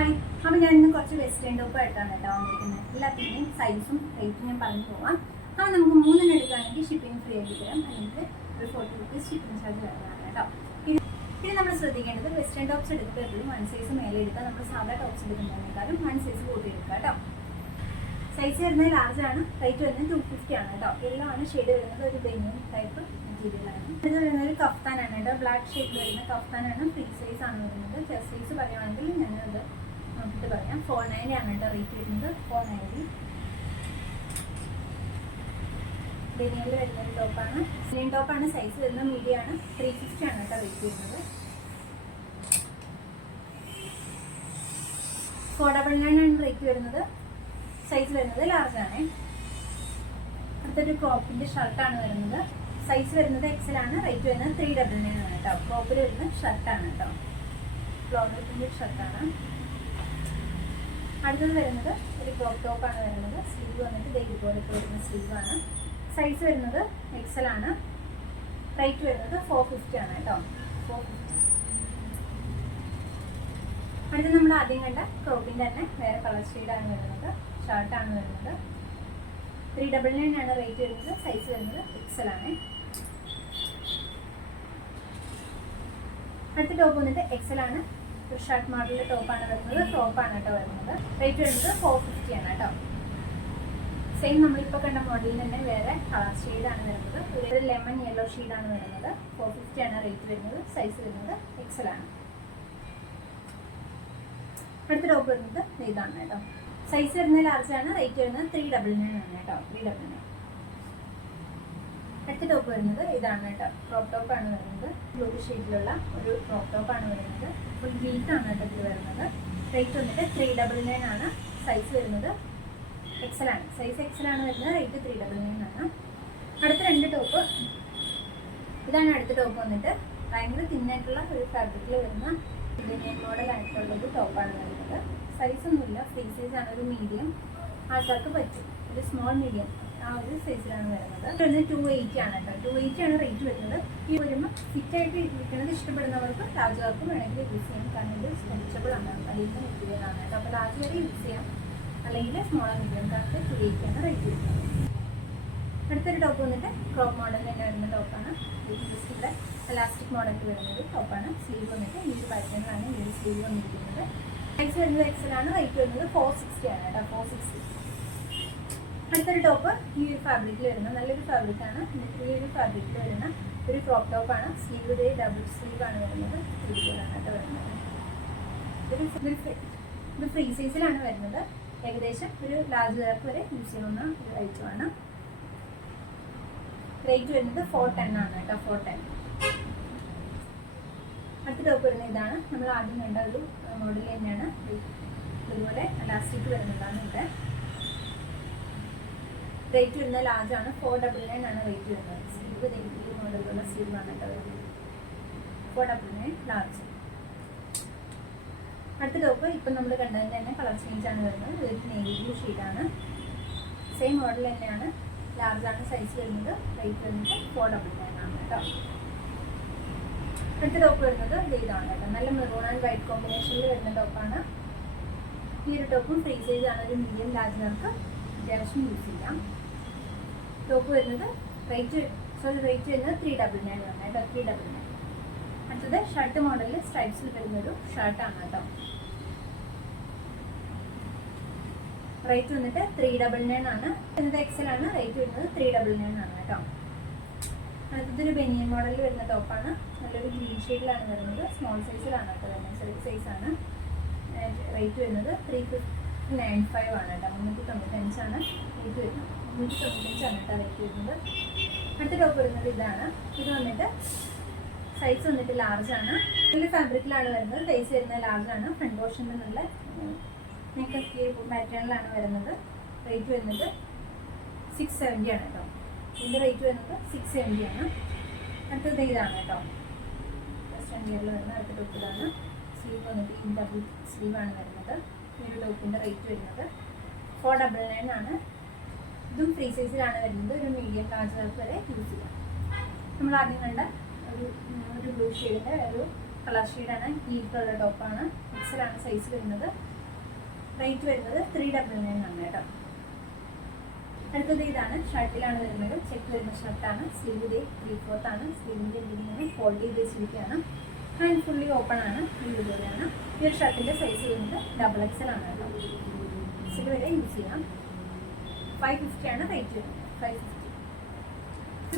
Hi അപ്പോൾ ഞാൻ ഇന്ന് കുറച്ച് വെസ്റ്റേൺ ടോപ്പ് ആയിട്ടാണ് കേട്ടോ വന്നിരിക്കുന്നത്. എല്ലാത്തിന്റെയും സൈസും റേറ്റും ഞാൻ പറഞ്ഞു പോവാം. അപ്പോൾ നമുക്ക് മൂന്നെണ്ണം എടുക്കുകയാണെങ്കിൽ ഷിപ്പിംഗ് ഫ്രീ ആയിട്ട് തരാം. അല്ലെങ്കിൽ ഒരു ഫോർട്ടി റുപ്പീസ് ഷിപ്പിംഗ് ചാർജ് വരുന്നതാണ് കേട്ടോ. പിന്നെ നമ്മൾ ശ്രദ്ധിക്കേണ്ടത് വെസ്റ്റേൺ ടോപ്സ് എടുക്കുമ്പോൾ എപ്പോഴും വൺ സൈസ് മേലെ എടുക്കുക നമ്മൾ സാധാ ടോപ്സ് എടുക്കുന്നതിനേക്കാളും വൺ സൈസ് കൂട്ടി എടുക്കുക കേട്ടോ. സൈസ് വരുന്നത് ലാർജ് ആണ്. റേറ്റ് വരുന്നത് ടു ഫിഫ്റ്റി ആണ് കേട്ടോ. എല്ലാം ആണ് ഷെയ്ഡ് വരുന്നത് ഒരു ബെന്യൂ ടൈപ്പ് മെറ്റീരിയലാണ് ഇത് വരുന്നത് ഒരു കഫ്താനാണ് കേട്ടോ. ബ്ലാക്ക് ഷെയ്ഡ് വരുന്ന കഫ്താനാണ് ഫ്രീ സൈസ് ആണ് വരുന്നത്. ചെസ്റ്റ് സൈസ് പറയുകയാണെങ്കിൽ ഞാനത് നോക്കിയിട്ട് പറയാം. ഫോർ നയന്റി ആണ് കേട്ടോ റേറ്റ് വരുന്നത്. ഫോർ നയന്റി ബനിയനിൽ വരുന്ന ഒരു ടോപ്പാണ് സ്ലിം ടോപ്പാണ് സൈസ് വരുന്നത് മീഡിയം ആണ്. ത്രീ ഫിഫ്റ്റി ആണ് കേട്ടോ റേറ്റ് വരുന്നത്. ഫോർ ഡബിൾ നയൻ ആണ് റേറ്റ് വരുന്നത്. സൈസ് വരുന്നത് ലാർജ് ആണ്. അടുത്തൊരു ക്രോപ്പിന്റെ ഷർട്ടാണ് വരുന്നത്. സൈസ് വരുന്നത് എക്സൽ ആണ്. റേറ്റ് വരുന്നത് ത്രീ ഡബിൾ നയൻ ആണ് കേട്ടോ. ക്രോപ്പിൽ വരുന്ന ഷർട്ടാണ് കേട്ടോ. ഫ്ലോറിന്റെ ഷർട്ടാണ് അടുത്തത് വരുന്നത് ഒരു ക്രോപ്പ് ടോപ്പാണ് വരുന്നത്. സ്ലീവ് വന്നിട്ട് ദേ ഇതുപോലത്തെ വരുന്ന സ്ലീവാണ് സൈസ് വരുന്നത് എക്സൽ ആണ്. റേറ്റ് വരുന്നത് ഫോർ ഫിഫ്റ്റി ആണ് കേട്ടോ. ഫോർ ഫിഫ്റ്റി അടുത്ത് നമ്മൾ ആദ്യം കണ്ട ക്രോപ്പിന്റെ തന്നെ വേറെ കളർ ഷെയ്ഡാണ് വരുന്നത്. ഷർട്ടാണ് വരുന്നത്. ത്രീ ഡബിൾ നയൻ ആണ് റേറ്റ് വരുന്നത്. സൈസ് വരുന്നത് എക്സൽ ആണ്. അടുത്ത ടോപ്പ് വന്നിട്ട് എക്സൽ ആണ്. ഷർട്ട് മോഡലിൽ ടോപ്പാണ് വരുന്നത്. ടോപ്പാണ് കേട്ടോ വരുന്നത്. റേറ്റ് വരുന്നത് ഫോർ ഫിഫ്റ്റി ആണ് കേട്ടോ. സെയിം നമ്മളിപ്പോൾ കണ്ട മോഡലിൽ തന്നെ വേറെ കളർ ഷെയ്ഡാണ് വരുന്നത്. ഒരു ലെമൺ യെല്ലോ ഷെയ്ഡാണ് വരുന്നത്. ഫോർ ഫിഫ്റ്റി ആണ് റേറ്റ് വരുന്നത്. സൈസ് വരുന്നത് എക്സൽ ആണ്. അടുത്ത ടോപ്പ് വരുന്നത് ഇതാണ് കേട്ടോ. സൈസ് വരുന്ന ലാർജ് ആണ്. റേറ്റ് വരുന്നത് ത്രീ ഡബിൾ നയൻ ആണ് കേട്ടോ. ത്രീ ഡബിൾ നയൻ അടുത്ത ടോപ്പ് വരുന്നത് ഇതാണ് കേട്ടോ. ക്രോപ്പ് ടോപ്പ് ആണ് വരുന്നത്. ബ്ലൂ ഷെയ്ഡിലുള്ള ഒരു ക്രോപ്പ് ആണ് വരുന്നത്. ഫുൾ ആണ് കേട്ടോ ഇതിൽ വരുന്നത്. റേറ്റ് വന്നിട്ട് ത്രീ ഡബിൾ നയൻ ആണ് സൈസ് വരുന്നത്. എക്സൽ ആണ്. സൈസ് എക്സൽ ആണ് വരുന്നത്. റേറ്റ് ത്രീ ഡബിൾ നയൻ ആണ്. അടുത്ത രണ്ട് ടോപ്പ് ഇതാണ് അടുത്ത ടോപ്പ് വന്നിട്ട്. ഭയങ്കര തിന്നായിട്ടുള്ള ഒരു ഫാബ്രിക്കിൽ വരുന്ന ഡിസൈൻ മോഡൽ ആയിട്ടുള്ളൊരു ടോപ്പാണ് വരുന്നത്. സൈസ് ഒന്നുമില്ല. ഫ്രീ സൈസ് ആണ്. ഒരു മീഡിയം ആൾക്കാർക്ക് പറ്റും. ഒരു സ്മോൾ മീഡിയം ആ ഒരു സൈസിലാണ് വരുന്നത്. വരുന്നത് ടു എയ്റ്റി ആണ് കേട്ടോ. ടു എയ്റ്റി ആണ് റേറ്റ് വരുന്നത്. ഈ വരുമ്പോൾ ഫിറ്റ് ആയിട്ട് ഇരിക്കുന്നത് ഇഷ്ടപ്പെടുന്നവർക്ക് ലാർജുകാർക്ക് വേണമെങ്കിൽ യൂസ് ചെയ്യാം. കാരണം ഇത് സ്ട്രെച്ചബിൾ ആണ്. അല്ലെങ്കിൽ മെറ്റീരിയൽ ആണ് കേട്ടോ. അപ്പോൾ ലാർജ് വരെ യൂസ് ചെയ്യാം. അല്ലെങ്കിൽ സ്മോൾ മീഡിയംകാർക്ക് ടു എയ്റ്റി ആണ് റേറ്റ് വരുന്നത്. അടുത്തൊരു ടോപ്പ് വന്നിട്ട് ക്രോപ്പ് മോഡൽ തന്നെ വരുന്ന ടോപ്പാണ് ഇവിടെ എലാസ്റ്റിക് മോഡലിൽ വരുന്നത് ടോപ്പാണ് സ്ലീവ് വന്നിട്ട് ഈ ഒരു പാറ്റേണിലാണ് ഈ ഒരു സ്ലീവ് വന്നിരിക്കുന്നത്. സൈസ് വരുന്നത് എക്സൽ ആണ് റേറ്റ് വരുന്നത് ഫോർ സിക്സ്റ്റി ആണ് കേട്ടോ. ഫോർ സിക്സ്റ്റി അടുത്തൊരു ടോപ്പ് ഈ ഒരു ഫാബ്രിക്കിൽ വരുന്ന നല്ലൊരു ഫാബ്രിക്കാണ് ഈ ഒരു ഫാബ്രിക്കിൽ വരുന്ന ഒരു ക്രോപ്പ് ടോപ്പാണ് സ്ലീവ് ഇതേ ഡബിൾ സ്ലീവ് ആണ് വരുന്നത്. ഇത് ഫ്രീ സൈസിലാണ് വരുന്നത്. ഏകദേശം ഒരു ലാർജ് പേർക്ക് വരെ യൂസ് ചെയ്യുന്ന ഒരു ഐറ്റമാണ് റേറ്റ് വരുന്നത് ഫോർ ടെൻ ആണ് കേട്ടോ ഫോർ ടെൻ അടുത്ത ടോപ്പ് വരുന്ന ഇതാണ്. നമ്മൾ ആദ്യം കണ്ട ഒരു മോഡൽ തന്നെയാണ്. ഇതുപോലെ ലാസ്റ്റിക്ക് വരുന്നതാണ് ഇവിടെ. റേറ്റ് വരുന്നത് ആണ്. ഫോർ ഡബിൾ നയൻ ആണ് റേറ്റ് വരുന്നത്. സ്ലീവ് ഈ മോഡലുള്ള സ്ലീവ് വന്നിട്ട് ഫോർ ഡബിൾ നയൻ ലാർജ് അടുത്ത ടോപ്പ് ഇപ്പം നമ്മൾ കണ്ടതിന്റെ തന്നെ കളർ ചേഞ്ച് ആണ് വരുന്നത്. ഇതൊരു നേവി ബ്ലൂ ഷെയ്ഡാണ് സെയിം മോഡൽ തന്നെയാണ്. ലാർജ് ആണ് സൈസ് വരുന്നത്. റേറ്റ് വരുന്നത് ഫോർ ഡബിൾ നയൻ ആണ് കേട്ടോ. അടുത്ത ടോപ്പ് വരുന്നത് ഇതാണ് കേട്ടോ. നല്ല മെറൂൺ ആൻഡ് വൈറ്റ് കോമ്പിനേഷനിൽ വരുന്ന ടോപ്പാണ് ഈ ഒരു ടോപ്പും ഫ്രീ സൈസ് ആണ്. ഒരു മീഡിയം ലാർജിനർക്ക് അത്യാവശ്യം യൂസ് ചെയ്യാം. ടോപ്പ് വരുന്നത് റേറ്റ് സോറി റേറ്റ് വരുന്നത് ത്രീ ഡബിൾ നയൻ ആണ്. കേട്ടോ ത്രീ ഡബിൾ നയൻ അടുത്തത് ഷർട്ട് മോഡലിൽ സ്ട്രൈപ്സിൽ വരുന്നൊരു ഷർട്ടാണ് കേട്ടോ. റേറ്റ് വന്നിട്ട് ത്രീ ഡബിൾ നയൻ ആണ്. വരുന്നത് എക്സൽ ആണ്. റേറ്റ് വരുന്നത് ത്രീ ഡബിൾ നയൻ ആണ് കേട്ടോ. അടുത്തതൊരു ബെനിയൻ മോഡലിൽ വരുന്ന ടോപ്പാണ് നല്ലൊരു ഗ്രീൻ ഷെയ്ഡിലാണ് വരുന്നത്. സ്മോൾ സൈസിലാണ് കേട്ടോ വരുന്നത്. ചെറിയ സൈസാണ് റേറ്റ് വരുന്നത് ത്രീ ഫിഫ്റ്റി നയൻ ഫൈവ് ആണ് കേട്ടോ. മുന്നൂറ്റി തൊണ്ണൂറ്റഞ്ചാണ് റേറ്റ് വരുന്നത്. മുന്നൂറ്റി തൊണ്ണൂറ്റഞ്ചാണ് കേട്ടോ റേറ്റ് അടുത്ത ടോപ്പ് വരുന്നത് ഇതാണ്. ഇത് വന്നിട്ട് സൈസ് വന്നിട്ട് ലാർജ് ആണ്. ഇതിന്റെ ഫാബ്രിക്കിലാണ് വരുന്നത്. ഫേസ് വരുന്നത് ലാർജ് ആണ്. ഫ്രണ്ട് പോർഷനിൽ നിന്നുള്ള നെക്കൊക്കെ പാറ്റേണിലാണ് വരുന്നത്. റേറ്റ് വരുന്നത് സിക്സ് സെവന്റി ആണ് കേട്ടോ. ഇതിന്റെ റേറ്റ് വരുന്നത് സിക്സ് സെവന്റി ആണ്. അടുത്തത് ഇതാണ് കേട്ടോ. വെസ്റ്റേൺ ഗിയറിൽ വരുന്ന അടുത്ത ടോപ്പിലാണ് സ്ലീവ് വന്നിട്ട് ഈ ഡബിൾ സ്ലീവാണ് വരുന്നത്. ഈ ഒരു ടോപ്പിന്റെ റേറ്റ് വരുന്നത്. ഫോർ ഡബിൾ നയൻ ആണ്. ഇതും ഫ്രീ സൈസിലാണ് വരുന്നത്. ഒരു മീഡിയം ലാർജ് വരെ യൂസ് ചെയ്യാം. നമ്മൾ ആദ്യം കണ്ട ഒരു ഒരു ബ്ലൂ ഷെയ്ഡിന്റെ ഒരു കളർ ഷെയ്ഡാണ് കളർ ടോപ്പാണ് എക്സലാണ് സൈസ് വരുന്നത്. റേറ്റ് വരുന്നത് ത്രീ ഡബിൾ നയൻ ആണ് കേട്ടോ. അടുത്തത് ഇതാണ്. ഷർട്ടിലാണ് വരുന്നത്. ചെക്ക് വരുന്ന ഷർട്ടാണ് സ്ലീവ് ത്രീ ഫോർത്ത് ആണ്. സ്ലീവിന്റെ എന്തെങ്കിലും ഫോൾഡ് ചെയ്ത് വെച്ചിരിക്കുകയാണ് ഹാൻഡ് ഫുള്ളി ഓപ്പൺ ആണ്. ഇതുപോലെയാണ്. ഈ ഒരു ഷർട്ടിന്റെ സൈസ് വരുന്നത് ഡബിൾ എക്സൽ ആണ് കേട്ടോ. എക്സൽ വരെ യൂസ് ചെയ്യാം. ഫൈവ് ഫിഫ്റ്റി ആണ് റേറ്റ് വരുന്നത് ഫൈവ് ഫിഫ്റ്റി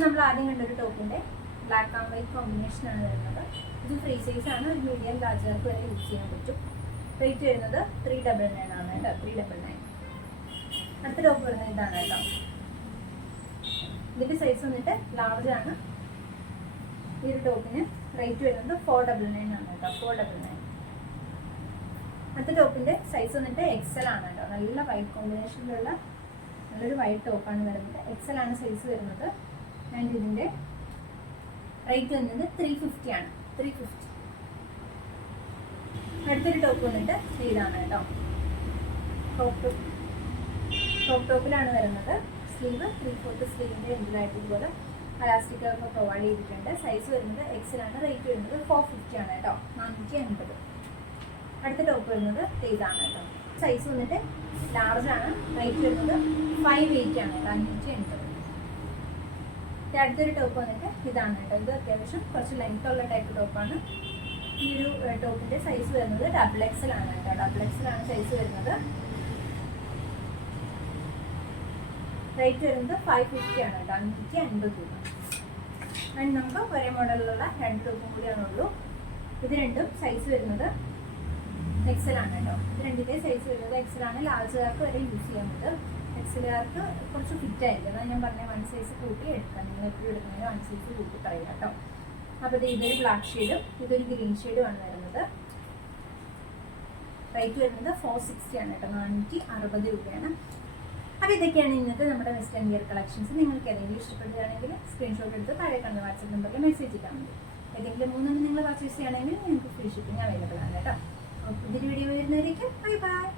നമ്മൾ ആദ്യം കണ്ടൊരു ടോപ്പിന്റെ ബ്ലാക്ക് ആൻഡ് വൈറ്റ് കോമ്പിനേഷൻ ആണ് വരുന്നത്. ഇത് ഫ്രീ സൈസ് ആണ്. ഒരു മീഡിയം ലാർജുകാർക്ക് വരെ യൂസ് ചെയ്യാൻ പറ്റും. റേറ്റ് വരുന്നത് ത്രീ ഡബിൾ നയൻ ആണ് കേട്ടോ. ത്രീ ഡബിൾ നയൻ അടുത്ത ടോപ്പ് വരുന്നത് ഇതാണ് കേട്ടോ. ഇതിന്റെ സൈസ് വന്നിട്ട് ലാർജ് ആണ്. ഈ ഒരു ടോപ്പിന് റേറ്റ് വരുന്നത് ഫോർ ഡബിൾ നയൻ ആണ് കേട്ടോ. ഫോർ ഡബിൾ നയൻ അടുത്ത ടോപ്പിന്റെ സൈസ് വന്നിട്ട് എക്സൽ ആണ് കേട്ടോ. നല്ല വൈറ്റ് കോമ്പിനേഷനിലുള്ള നല്ലൊരു വൈറ്റ് ടോപ്പാണ് വരുന്നത്. എക്സൽ ആണ് സൈസ് വരുന്നത്. ആൻഡ് ഇതിന്റെ റേറ്റ് വരുന്നത് ത്രീ ഫിഫ്റ്റി ആണ്. ത്രീ ഫിഫ്റ്റി അടുത്തൊരു ടോപ്പ് വന്നിട്ട് സ്ലീവാണ് കേട്ടോ. ടോപ്പ് ടോപ്പ് ടോപ്പ് ടോപ്പിലാണ് വരുന്നത്. സ്ലീവ് ത്രീ ഫോർത്ത് സ്ലീവിന്റെ എൻഡിലായിട്ട് ഇതുപോലെ അലാസ്റ്റിക് ഒക്കെ പ്രൊവൈഡ് ചെയ്തിട്ടുണ്ട്. സൈസ് വരുന്നത് എക്സിലാണ് റേറ്റ് വരുന്നത് ഫോർ ഫിഫ്റ്റി ആണ് കേട്ടോ. നാനൂറ്റി അൻപത്. അടുത്ത ടോപ്പ് വരുന്നത് ഇതാണ് കേട്ടോ. സൈസ് വന്നിട്ട് ലാർജ് ആണ്. റേറ്റ് വരുന്നത് ഫൈവ് എയ്റ്റ് ആണ്. അഞ്ഞൂറ്റി എൺപത്. അടുത്തൊരു ടോപ്പ് വന്നിട്ട് ഇതാണ് കേട്ടോ. ഇത് അത്യാവശ്യം കുറച്ച് ലെങ്ത് ഉള്ള ടൈപ്പ് ടോപ്പാണ് ഈ ഒരു ടോപ്പിന്റെ സൈസ് വരുന്നത് ഡബിൾ എക്സൽ ആണ് കേട്ടോ. ഡബിൾ എക്സൽ ആണ് സൈസ് വരുന്നത്. റേറ്റ് വരുന്നത് ഫൈവ് ഫിഫ്റ്റി ആണ് കേട്ടോ. അഞ്ഞൂറ്റി അൻപത് രൂപ. ആൻഡ് നമുക്ക് ഒരേ മോഡലിലുള്ള രണ്ട് ടോപ്പും കൂടിയാണുള്ളൂ. ഇത് രണ്ടും സൈസ് വരുന്നത് എക്സൽ ആണ് കേട്ടോ. രണ്ടിന്റെ സൈസ് വരുന്നത് എക്സൽ ആണ്. ലാർജുകാർക്ക് വരെ യൂസ് ചെയ്യാൻ എക്സലുകാർക്ക് കുറച്ച് ഫിറ്റ് ആയിരിക്കും. അതാണ് ഞാൻ പറഞ്ഞ വൺ സൈസ് കൂട്ടി എടുക്കാം. നിങ്ങൾ എപ്പോഴും എടുക്കുന്നതിന് വൺ സൈസ് കൂട്ടി പറയുക കേട്ടോ. അപ്പോൾ ഇത് ഇതൊരു ബ്ലാക്ക് ഷെയ്ഡും ഇതൊരു ഗ്രീൻ ഷെയ്ഡും ആണ് വരുന്നത്. റേറ്റ് വരുന്നത് ഫോർ സിക്സ്റ്റി ആണ് കേട്ടോ. നാനൂറ്റി അറുപത് രൂപയാണ്. അപ്പോൾ ഇതൊക്കെയാണ് ഇന്നത്തെ നമ്മുടെ വെസ്റ്റേൺ ഗിയർ കളക്ഷൻസ് നിങ്ങൾക്ക് ഏതെങ്കിലും ഇഷ്ടപ്പെടുകയാണെങ്കിൽ സ്ക്രീൻഷോട്ട് എടുത്ത് താഴെ കണ്ട വാട്സപ്പ് നമ്പറിൽ മെസ്സേജ് ഇട്ടാൽ മതി. ഏതെങ്കിലും മൂന്നെണ്ണം നിങ്ങൾ പർച്ചേസ് ചെയ്യുകയാണെങ്കിൽ നിങ്ങൾക്ക് ഫ്രീ ഷിപ്പിംഗ് അവൈലബിൾ ആണ് കേട്ടോ. പുതിയൊരു വീഡിയോ വരുന്നതിലേക്ക് ബൈ ബൈ